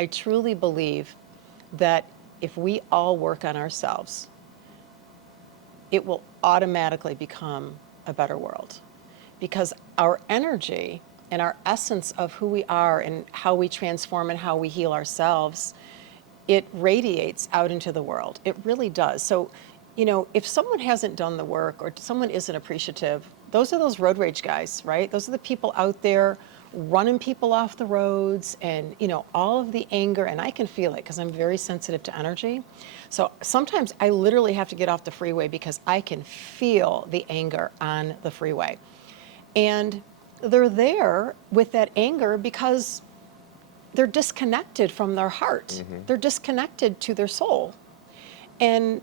I truly believe that if we all work on ourselves, it will automatically become a better world. Because our energy and our essence of who we are and how we transform and how we heal ourselves, it radiates out into the world. It really does. So, if someone hasn't done the work or someone isn't appreciative, those are those road rage guys, right? Those are the people out there running people off the roads and, all of the anger. And I can feel it because I'm very sensitive to energy. So sometimes I literally have to get off the freeway because I can feel the anger on the freeway. And they're there with that anger because they're disconnected from their heart. Mm-hmm. They're disconnected to their soul. And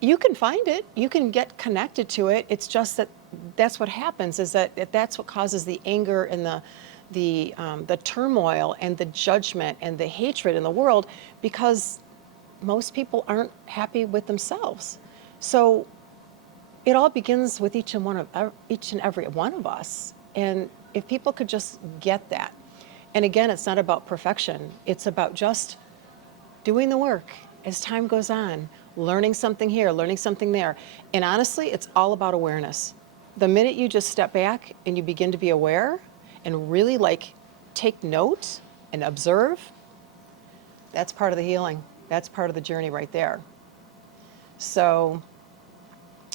you can find it. You can get connected to it. It's just that that's what happens, is that's what causes the anger and the turmoil and the judgment and the hatred in the world, because most people aren't happy with themselves. So it all begins with each and every one of us. And if people could just get that. And again, it's not about perfection. It's about just doing the work as time goes on, learning something here, learning something there. And honestly, it's all about awareness. The minute you just step back and you begin to be aware and really take note and observe, that's part of the healing. That's part of the journey right there. So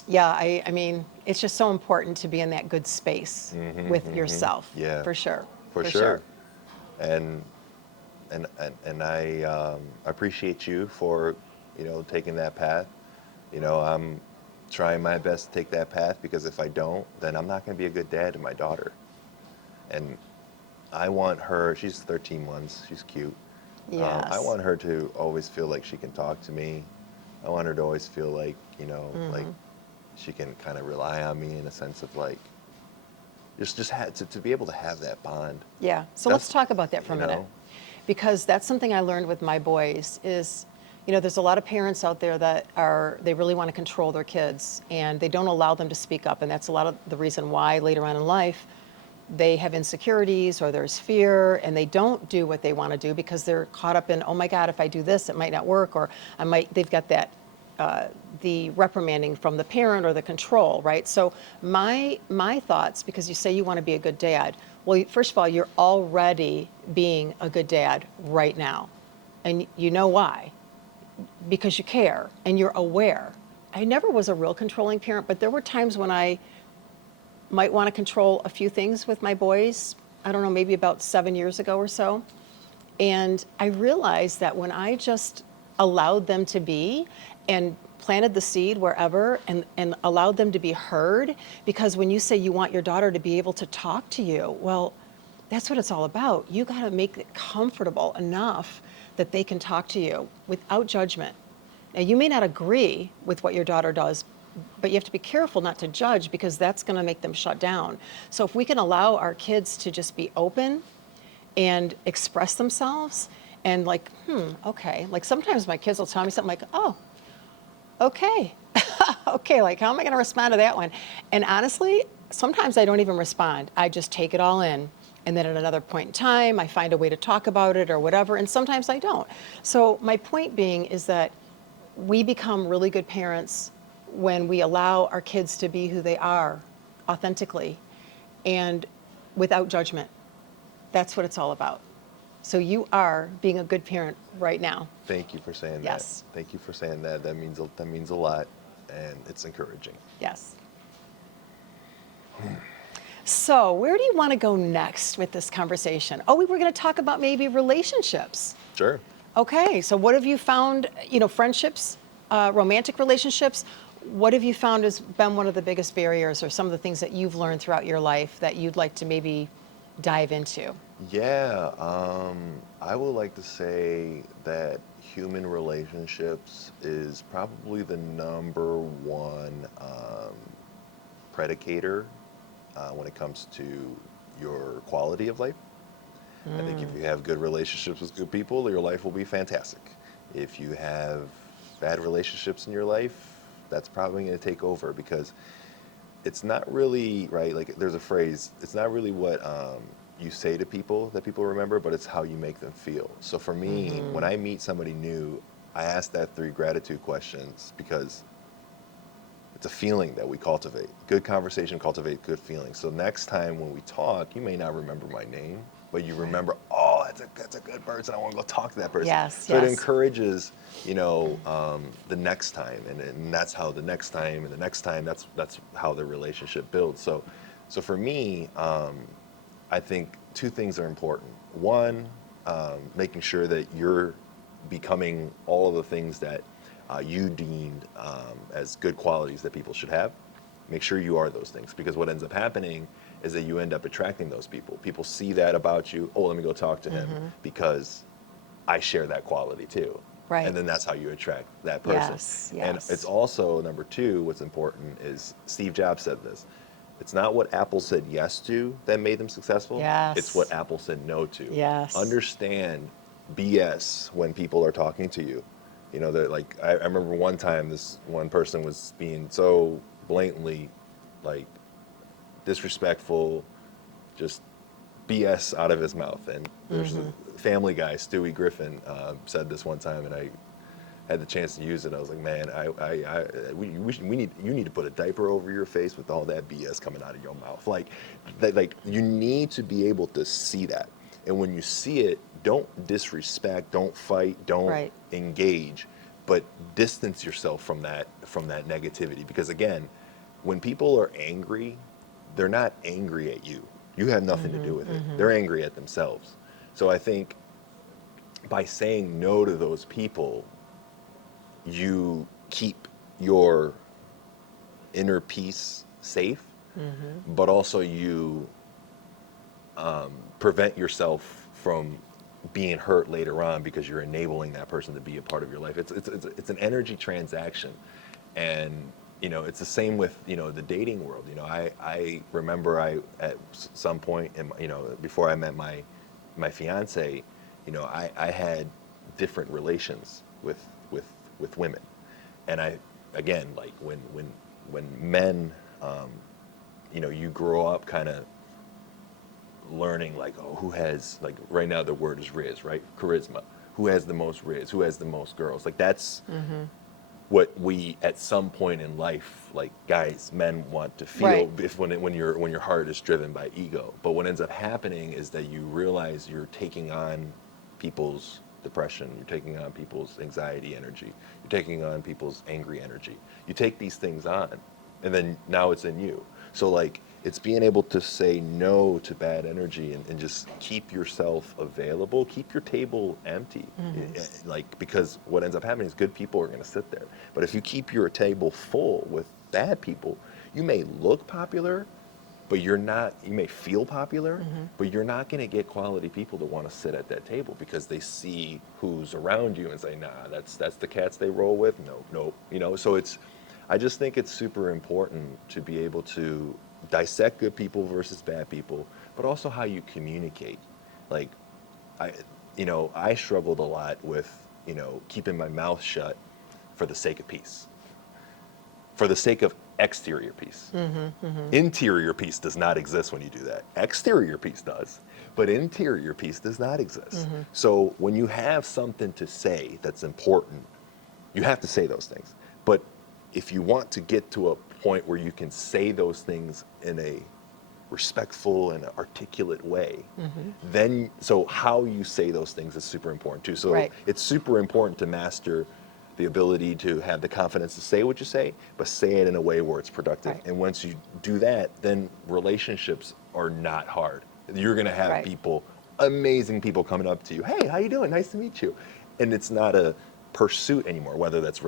yeah, I mean, it's just so important to be in that good space with yourself. Yeah, for sure. For sure. And I appreciate you for, taking that path. I'm trying my best to take that path, because if I don't, then I'm not going to be a good dad to my daughter. And I want her, she's 13 months, she's cute. Yes. I want her to always feel like she can talk to me. I want her to always feel like, like she can kind of rely on me in a sense of to be able to have that bond. Yeah. So let's talk about that for a minute, because that's something I learned with my boys is, there's a lot of parents out there that they really want to control their kids and they don't allow them to speak up. And that's a lot of the reason why later on in life, they have insecurities or there's fear and they don't do what they want to do because they're caught up in, oh my God, if I do this, it might not work, or they've got that, the reprimanding from the parent or the control, right? So my thoughts, because you say you want to be a good dad. Well, first of all, you're already being a good dad right now. And you know why? Because you care and you're aware. I never was a real controlling parent, but there were times when I might want to control a few things with my boys. I don't know, maybe about 7 years ago or so. And I realized that when I just allowed them to be and planted the seed wherever and allowed them to be heard, because when you say you want your daughter to be able to talk to you, well, that's what it's all about. You got to make it comfortable enough that they can talk to you without judgment. Now, you may not agree with what your daughter does, but you have to be careful not to judge, because that's going to make them shut down. So if we can allow our kids to just be open and express themselves and okay. Like sometimes my kids will tell me something like, oh, okay. Okay, like how am I going to respond to that one? And honestly, sometimes I don't even respond. I just take it all in. And then at another point in time, I find a way to talk about it or whatever. And sometimes I don't. So my point being is that we become really good parents when we allow our kids to be who they are authentically and without judgment. That's what it's all about. So you are being a good parent right now. Thank you for saying that. Yes. Thank you for saying that. That means a lot, and it's encouraging. Yes. So where do you want to go next with this conversation? Oh, we were going to talk about maybe relationships. Sure. Okay, so what have you found, friendships, romantic relationships, what have you found has been one of the biggest barriers, or some of the things that you've learned throughout your life that you'd like to maybe dive into? Yeah, I would like to say that human relationships is probably the number one predicator when it comes to your quality of life. I think if you have good relationships with good people, your life will be fantastic. If you have bad relationships in your life, that's probably going to take over, because it's not really, right, like there's a phrase, it's not really what you say to people that people remember, but it's how you make them feel. So for me, when I meet somebody new, I ask that 3 gratitude questions because it's a feeling that we cultivate. Good conversation cultivate good feelings. So next time when we talk, you may not remember my name, but you remember, oh, that's a good person. I want to go talk to that person. Yes, So it yes. encourages, the next time, and that's how the next time and the next time. That's how the relationship builds. So for me, I think 2 things are important. One, making sure that you're becoming all of the things that you deemed as good qualities that people should have. Make sure you are those things, because what ends up happening is that you end up attracting those people. People see that about you. Oh, let me go talk to him because I share that quality too. Right. And then that's how you attract that person. Yes, And yes. it's also, number 2, what's important is Steve Jobs said this. It's not what Apple said yes to that made them successful. Yes. It's what Apple said no to. Yes. Understand BS when people are talking to you. That, like, I remember one time this one person was being so blatantly, like, disrespectful, just BS out of his mouth. And there's a Family Guy, Stewie Griffin, said this one time, and I had the chance to use it. I was like, man, you need to put a diaper over your face with all that BS coming out of your mouth. Like, you need to be able to see that. And when you see it, don't disrespect, don't fight, don't Right. engage, but distance yourself from that negativity. Because again, when people are angry, they're not angry at you. You have nothing to do with it. They're angry at themselves. So I think by saying no to those people, you keep your inner peace safe, but also you prevent yourself from being hurt later on because you're enabling that person to be a part of your life. It's an energy transaction, and it's the same with the dating world. I remember at some point before I met my fiance, I had different relations with women, and again, like when men, you grow up kind of learning, like, oh, who has, like, right now the word is Riz, right? Charisma. Who has the most Riz? Who has the most girls? Like, that's what we at some point in life, like, guys, men want to feel, Right. if when your heart is driven by ego. But what ends up happening is that you realize you're taking on people's depression, you're taking on people's anxiety energy, you're taking on people's angry energy. You take these things on, and then now it's in you. So, like, it's being able to say no to bad energy and just keep yourself available, keep your table empty. Like, because what ends up happening is good people are going to sit there. But if you keep your table full with bad people, you may look popular, but you're not. You may feel popular, but you're not going to get quality people to want to sit at that table, because they see who's around you and say, nah, that's the cats they roll with. Nope. So I just think it's super important to be able to dissect good people versus bad people, but also how you communicate. Like, I struggled a lot with, keeping my mouth shut for the sake of peace, for the sake of exterior peace. Interior peace does not exist when you do that. Exterior peace does, but interior peace does not exist. So when you have something to say that's important, you have to say those things. But if you want to get to a point where you can say those things in a respectful and articulate way, then, so how you say those things is super important too. So Right. it's super important to master the ability to have the confidence to say what you say, but say it in a way where it's productive. Right. And once you do that, then relationships are not hard. You're going to have Right. people, amazing people, coming up to you. Hey, how you doing? Nice to meet you. And it's not a pursuit anymore, whether that's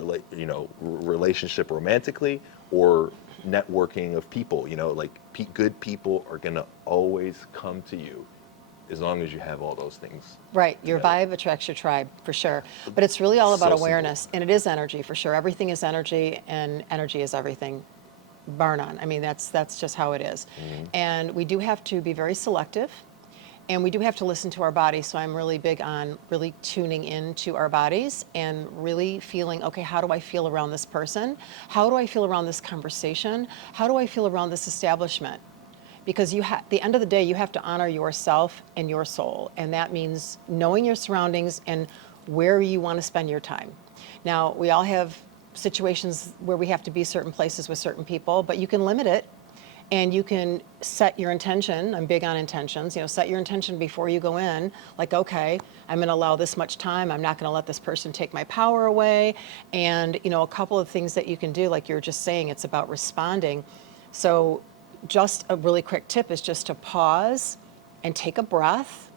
relationship romantically or networking of people. Like, good people are going to always come to you as long as you have all those things. Right. Your together. vibe attracts your tribe, for sure. But it's really all about So simple. awareness, and it is energy, for sure. Everything is energy, and energy is everything, bar none. I mean, that's just how it is. And we do have to be very selective, and we do have to listen to our bodies. So I'm really big on really tuning into our bodies and really feeling, okay, how do I feel around this person? How do I feel around this conversation? How do I feel around this establishment? because at the end of the day, you have to honor yourself and your soul. And that means knowing your surroundings and where you want to spend your time. Now, we all have situations where we have to be certain places with certain people, but you can limit it. And you can set your intention. I'm big on intentions. Set your intention before you go in. Like, okay, I'm going to allow this much time. I'm not going to let this person take my power away. And, a couple of things that you can do, like you're just saying, it's about responding. So just a really quick tip is just to pause and take a breath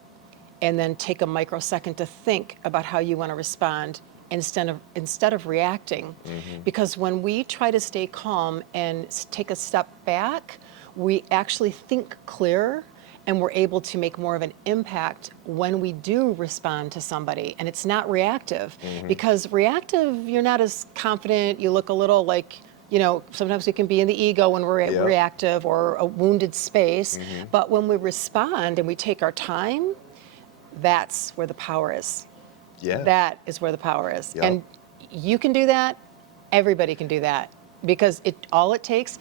and then take a microsecond to think about how you want to respond instead of reacting. Because when we try to stay calm and take a step back, we actually think clearer and we're able to make more of an impact when we do respond to somebody. And it's not reactive, because reactive, you're not as confident, you look a little like, sometimes we can be in the ego when we're reactive or a wounded space. But when we respond and we take our time, that's where the power is. Yeah. That is where the power is. Yep. And you can do that. Everybody can do that, because all it takes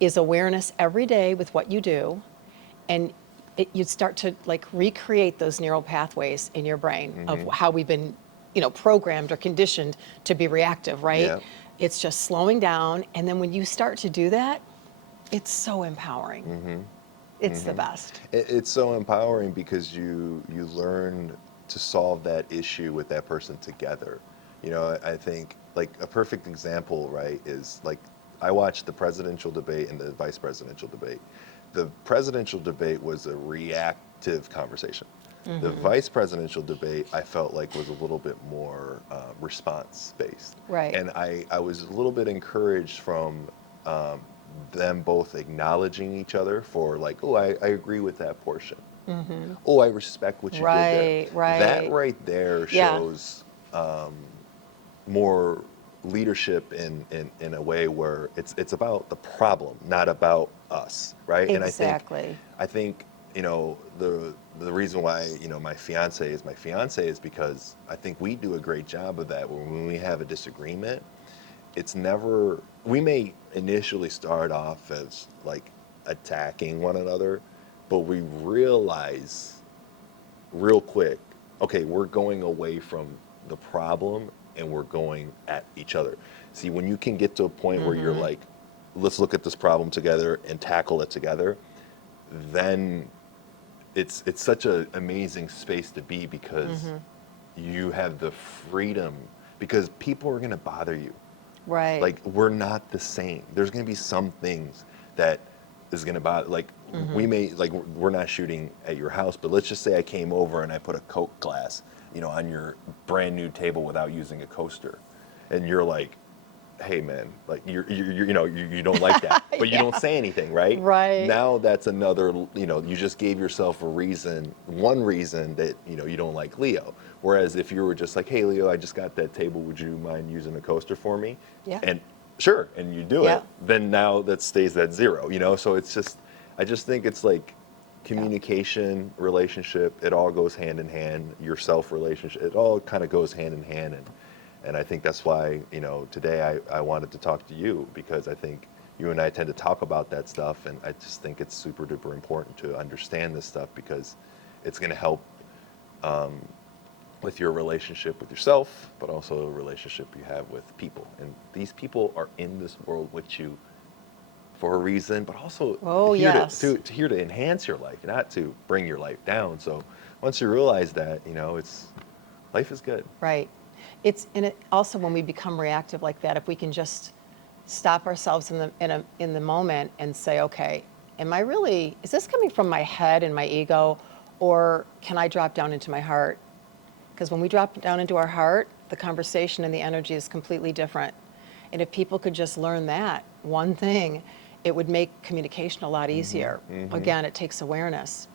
is awareness every day with what you do, and you start to recreate those neural pathways in your brain of how we've been, programmed or conditioned to be reactive, right? Yep. It's just slowing down, and then when you start to do that, it's so empowering. It's the best. It's so empowering because you learn to solve that issue with that person together. I think a perfect example, right, is I watched the presidential debate and the vice presidential debate. The presidential debate was a reactive conversation. The vice presidential debate, I felt like, was a little bit more response-based. Right. And I was a little bit encouraged from them both acknowledging each other for I agree with that portion. Oh, I respect what you did there. Right. That right there shows more leadership in a way where it's about the problem, not about us, right? Exactly. And I think the reason why my fiance is because I think we do a great job of that. When we have a disagreement, it's never, we may initially start off as attacking one another, but we realize real quick, okay, we're going away from the problem and we're going at each other. See, when you can get to a point where you're let's look at this problem together and tackle it together, then it's such an amazing space to be, because you have the freedom, because people are going to bother you. Right. We're not the same. There's going to be some things that is going to bother, we may, we're not shooting at your house, but let's just say I came over and I put a Coke glass, on your brand new table without using a coaster. And you're like, hey man, you don't like that, but you don't say anything, right? Right. Now that's another, you just gave yourself one reason that, you don't like Leo. Whereas if you were just like, hey Leo, I just got that table, would you mind using a coaster for me? Yeah. And sure, and you do it, then now that stays at 0, so it's just, I just think it's communication, relationship, it all goes hand in hand, your self-relationship, it all kind of goes hand in hand. And I think that's why, today I wanted to talk to you, because I think you and I tend to talk about that stuff, and I just think it's super duper important to understand this stuff, because it's going to help with your relationship with yourself, but also a relationship you have with people. And these people are in this world with you for a reason, but also here to enhance your life, not to bring your life down. So once you realize that, life is good. Right. And it also, when we become reactive like that, if we can just stop ourselves in the moment and say, okay, is this coming from my head and my ego, or can I drop down into my heart? Because when we drop down into our heart, the conversation and the energy is completely different. And if people could just learn that one thing, it would make communication a lot easier. Again, it takes awareness.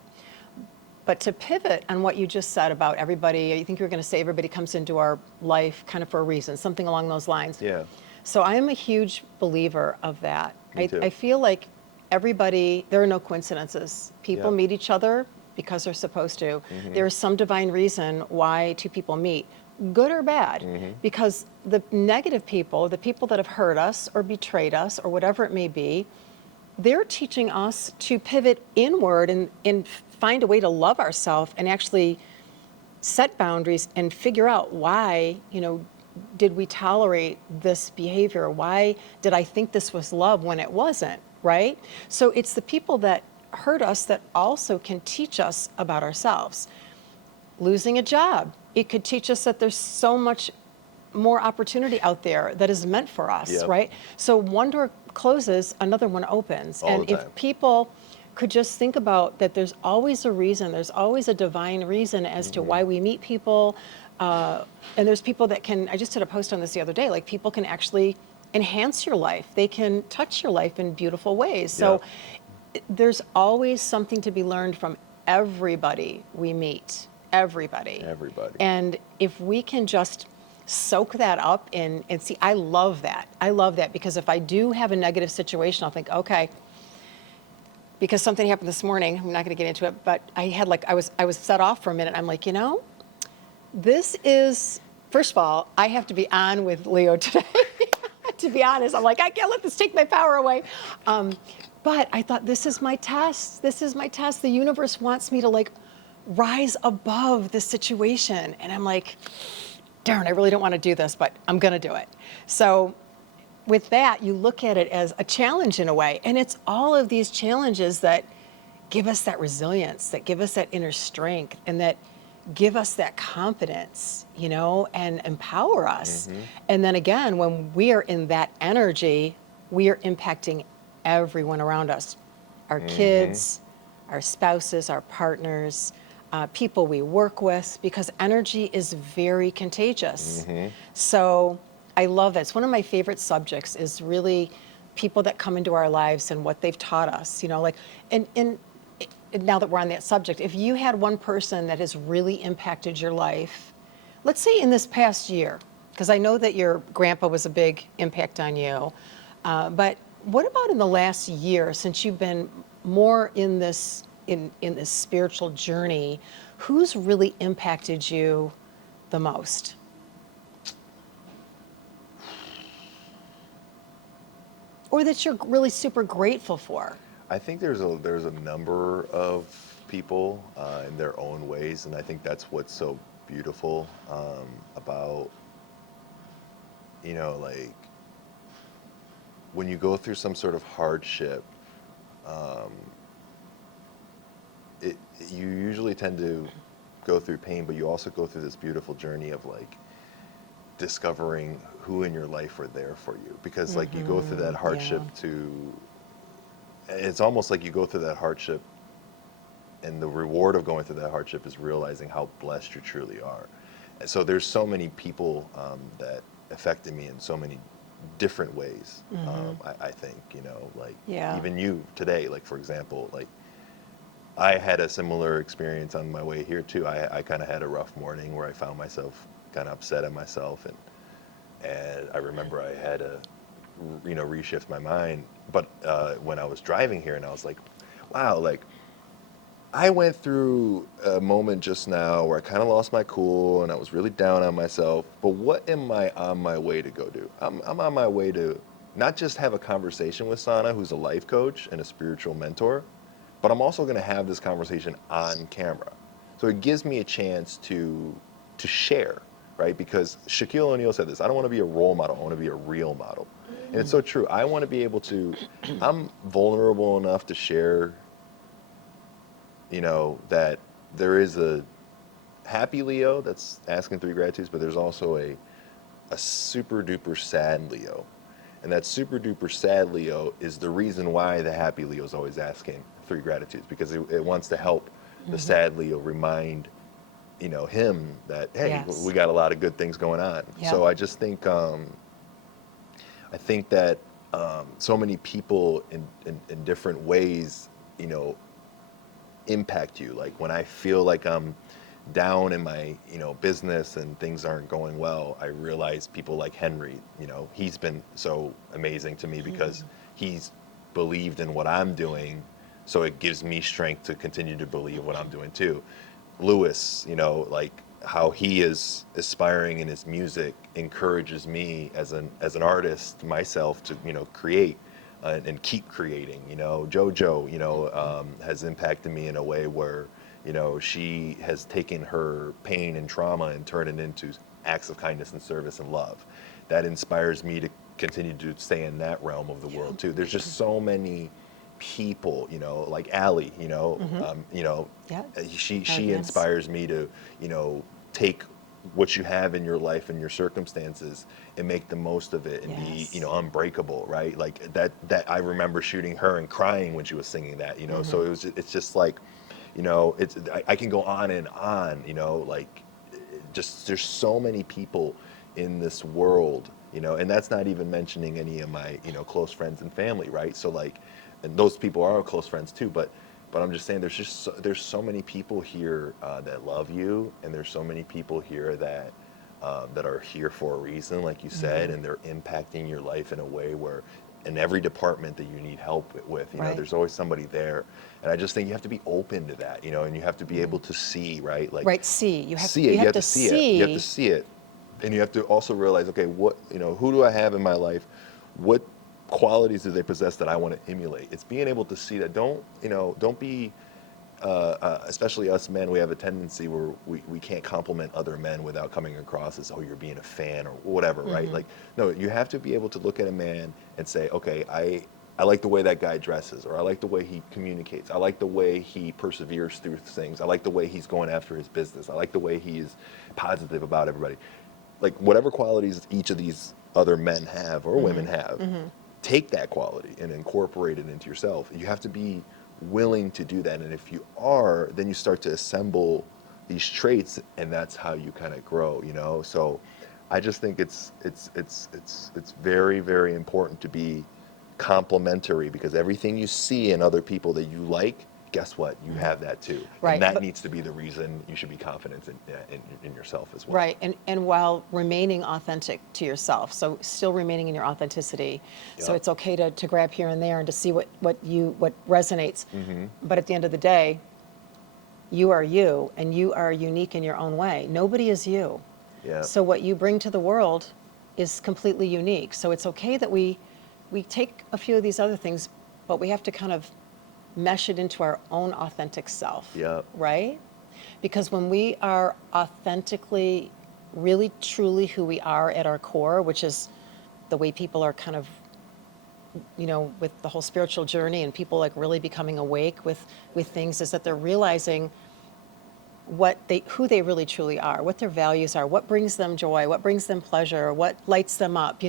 But to pivot on what you just said about everybody, I think you were going to say everybody comes into our life kind of for a reason, something along those lines. Yeah. So I am a huge believer of that. Me too. I feel like there are no coincidences. People meet each other because they're supposed to. There is some divine reason why two people meet, good or bad, because the negative people, the people that have hurt us or betrayed us or whatever it may be, they're teaching us to pivot inward and find a way to love ourselves and actually set boundaries and figure out why, did we tolerate this behavior? Why did I think this was love when it wasn't, right? So it's the people that hurt us that also can teach us about ourselves. Losing a job, it could teach us that there's so much more opportunity out there that is meant for us, Yep. right? So one door closes, another one opens. All And the time. if people could just think about that, there's always a reason, there's always a divine reason as to why we meet people. And there's people that can, I just did a post on this the other day, like people can actually enhance your life. They can touch your life in beautiful ways. So there's always something to be learned from everybody we meet, everybody. And if we can just soak that up and see, I love that. I love that because if I do have a negative situation, I'll think, okay, because something happened this morning, I'm not going to get into it, but I had I was set off for a minute. I'm like, this is, first of all, I have to be on with Leo today. To be honest, I'm like, I can't let this take my power away. But I thought, this is my test. This is my test. The universe wants me to rise above this situation. And I'm like, darn, I really don't want to do this, but I'm going to do it. So with that, you look at it as a challenge in a way. And it's all of these challenges that give us that resilience, that give us that inner strength, and that give us that confidence, and empower us. And then again, when we are in that energy, we are impacting everyone around us, our kids, our spouses, our partners, people we work with, because energy is very contagious. So I love that. It's one of my favorite subjects is really people that come into our lives and what they've taught us, and now that we're on that subject, if you had one person that has really impacted your life, let's say in this past year, because I know that your grandpa was a big impact on you, but what about in the last year, since you've been more in this spiritual journey, who's really impacted you the most? Or that you're really super grateful for? I think there's a number of people in their own ways, and I think that's what's so beautiful about, when you go through some sort of hardship, you usually tend to go through pain, but you also go through this beautiful journey of discovering who in your life are there for you, because you go through that hardship it's almost like you go through that hardship, and the reward of going through that hardship is realizing how blessed you truly are. And so there's so many people that affected me in so many different ways. I think, even you today, for example, I had a similar experience on my way here too. I kind of had a rough morning where I found myself kind of upset at myself, and I remember I had to reshift my mind. But when I was driving here, and I was like, wow, I went through a moment just now where I kind of lost my cool and I was really down on myself, but what am I on my way to go do? I'm on my way to not just have a conversation with Sonna, who's a life coach and a spiritual mentor, but I'm also going to have this conversation on camera. So it gives me a chance to share, right? Because Shaquille O'Neal said this, I don't want to be a role model, I want to be a real model. And it's so true. I want to be able to, I'm vulnerable enough to share, that there is a happy Leo that's asking 3 gratitudes, but there's also a super duper sad Leo. And that super duper sad Leo is the reason why the happy Leo is always asking 3 gratitudes, because it wants to help the sad Leo remind, him that, hey, we got a lot of good things going on. Yeah. So I just think, that so many people in different ways, impact you. When I feel like I'm down in my business and things aren't going well, I realize people like Henry, he's been so amazing to me because he's believed in what I'm doing, so it gives me strength to continue to believe what I'm doing too. Lewis, how he is aspiring in his music encourages me as an artist myself to create. and keep creating. JoJo, has impacted me in a way where, she has taken her pain and trauma and turned it into acts of kindness and service and love. That inspires me to continue to stay in that realm of the world too. There's just so many people, like Allie, Yeah. she Yes. inspires me to, take what you have in your life and your circumstances and make the most of it and Yes. be, unbreakable, right? Like that I remember shooting her and crying when she was singing that, so it's just like, I can go on and on, like just there's so many people in this world, and that's not even mentioning any of my, close friends and family, right? So like, and those people are our close friends too, but I'm just saying there's so many people here that love you, and there's so many people here that are here for a reason, like you said, and they're impacting your life in a way where in every department that you need help with, Right. there's always somebody there. And I just think you have to be open to that, and you have to be able to see, right? Like Right. See. You have see it. You have to see it. You have to see it, and you have to also realize, okay, what who do I have in my life? What qualities do they possess that I want to emulate? It's being able to see that. Don't be. Especially us men, we have a tendency where we can't compliment other men without coming across as, oh, you're being a fan or whatever, right? Like, no, you have to be able to look at a man and say, okay, I like the way that guy dresses, or I like the way he communicates. I like the way he perseveres through things. I like the way he's going after his business. I like the way he's positive about everybody. Like, whatever qualities each of these other men have or women have, take that quality and incorporate it into yourself. You have to be willing to do that, and if you are, then you start to assemble these traits, and that's how you kind of grow. So I just think it's very, very important to be complimentary, because everything you see in other people that you like, guess what, you have that too. Right, And that but- needs to be the reason you should be confident in yourself as well. Right, and while remaining authentic to yourself, so still remaining in your authenticity. So Yeah. it's okay to grab here and there and to see what resonates. But at the end of the day, you are you, and you are unique in your own way. Nobody is you. Yeah. So what you bring to the world is completely unique. So it's okay that we take a few of these other things, but we have to kind of mesh it into our own authentic self. Yeah. Right? Because when we are authentically, really, truly who we are at our core, which is the way people are kind of, with the whole spiritual journey and people like really becoming awake with things, is that they're realizing who they really truly are, what their values are, what brings them joy, what brings them pleasure, what lights them up,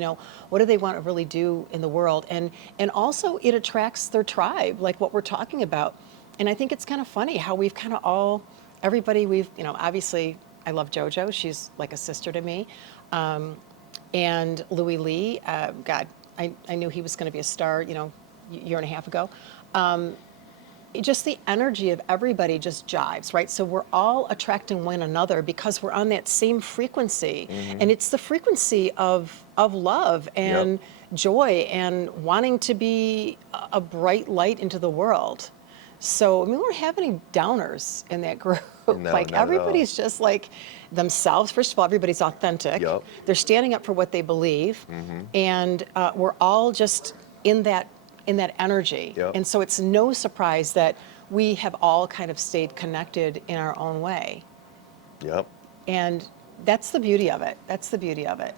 what do they want to really do in the world. And also it attracts their tribe, like what we're talking about. And I think it's kind of funny how we've kind of everybody obviously I love JoJo. She's like a sister to me. And Louis Lee, God, I knew he was going to be a star, year and a half ago. Just the energy of everybody just jives, right? So we're all attracting one another because we're on that same frequency. And it's the frequency of love and joy and wanting to be a bright light into the world. So, we don't have any downers in that group. No, like, not at all. everybody's just like themselves. First of all, everybody's authentic. Yep. They're standing up for what they believe. And we're all just in that energy. Yep. And so it's no surprise that we have all kind of stayed connected in our own way. Yep. And that's the beauty of it. That's the beauty of it.